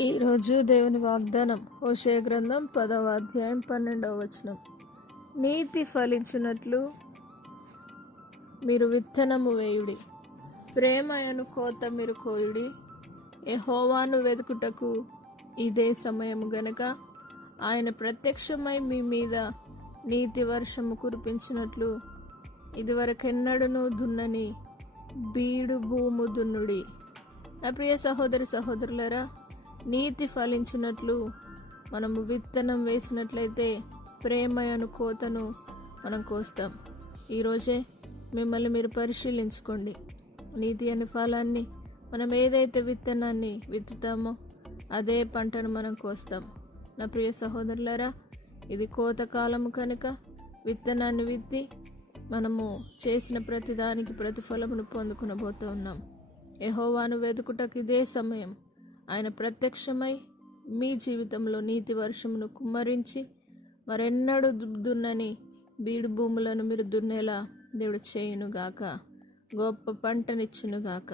ఈరోజు దేవుని వాగ్దానం హోషేయ గ్రంథం 10వ అధ్యాయం 12వ వచనం. నీతి ఫలించినట్లు మీరు విత్తనము వేయుడి, ప్రేమయను కోత మీరు కోయుడి. యెహోవాను వెతుకుటకు ఇదే సమయము గనక ఆయన ప్రత్యక్షమై మీ మీద నీతి వర్షము కురిపించినట్లు ఇదివరకెన్నడూను దున్నని బీడు భూము దున్నుడి. నా ప్రియ సహోదరి సహోదరులరా, నీతి ఫలించినట్లు మనము విత్తనం వేసినట్లయితే ప్రేమయను కోతను మనం కోస్తాం. ఈరోజే మిమ్మల్ని మీరు పరిశీలించుకోండి. నీతి అనే ఫలాన్ని మనం ఏదైతే విత్తనాన్ని విత్తుతామో అదే పంటను మనం కోస్తాం. నా ప్రియ సహోదరులారా, ఇది కోత కాలము కనుక విత్తనాన్ని విత్తి మనము చేసిన ప్రతిదానికి ప్రతిఫలమును పొందుకునబోతూ ఉన్నాం. యెహోవాను వెతుకుటకు ఇదే సమయం. ఆయన ప్రత్యక్షమై మీ జీవితంలో నీతి వర్షమును కుమ్మరించి మరెన్నడూ దున్నని బీడు భూములను మీరు దున్నేలా దేవుడు చేయునుగాక, గొప్ప పంటనిచ్చునుగాక.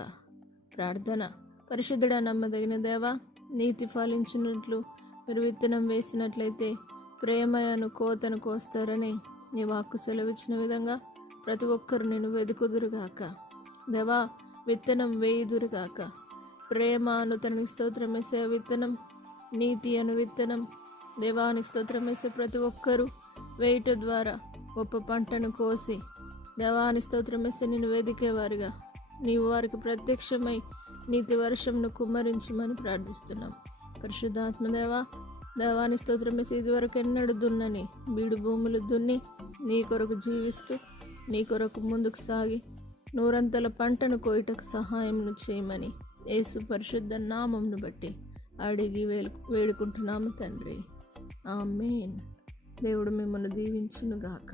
ప్రార్థన. పరిశుద్ధుడా, నమ్మదగిన దేవా, నీతి ఫలించినట్లు మీరు విత్తనం వేసినట్లయితే ప్రేమయను కోతను కోస్తారని నీ వాక్కు సెలవిచ్చిన విధంగా ప్రతి ఒక్కరు నేను వెదుకుదురుగాక. దేవా, విత్తనం వేయుదురుగాక. ప్రేమ అను తనకి స్తోత్రం వేసే విత్తనం, నీతి అను విత్తనం దేవానికి స్తోత్రం వేసే ప్రతి ఒక్కరూ వేయుట ద్వారా గొప్ప పంటను కోసి దేవాని స్తోత్రం వేసే నిన్ను వెదికేవారుగా నీవు వారికి ప్రత్యక్షమై నీతి వర్షంను కుమ్మరించమని ప్రార్థిస్తున్నాం. పరిశుద్ధాత్మదేవా, దేవాని స్తోత్రం వేసి ఇదివరకు ఎన్నడూ దున్నని బీడు భూములు దున్ని నీ కొరకు జీవిస్తూ నీ కొరకు ముందుకు సాగి నూరంతల పంటను కోయుటకు సహాయం చేయమని యేసు పరిశుద్ధ నామమును బట్టి అడిగి వేడుకుంటున్నాము తండ్రి. ఆమేన్. దేవుడు మిమ్మల్ని దీవించునుగాక.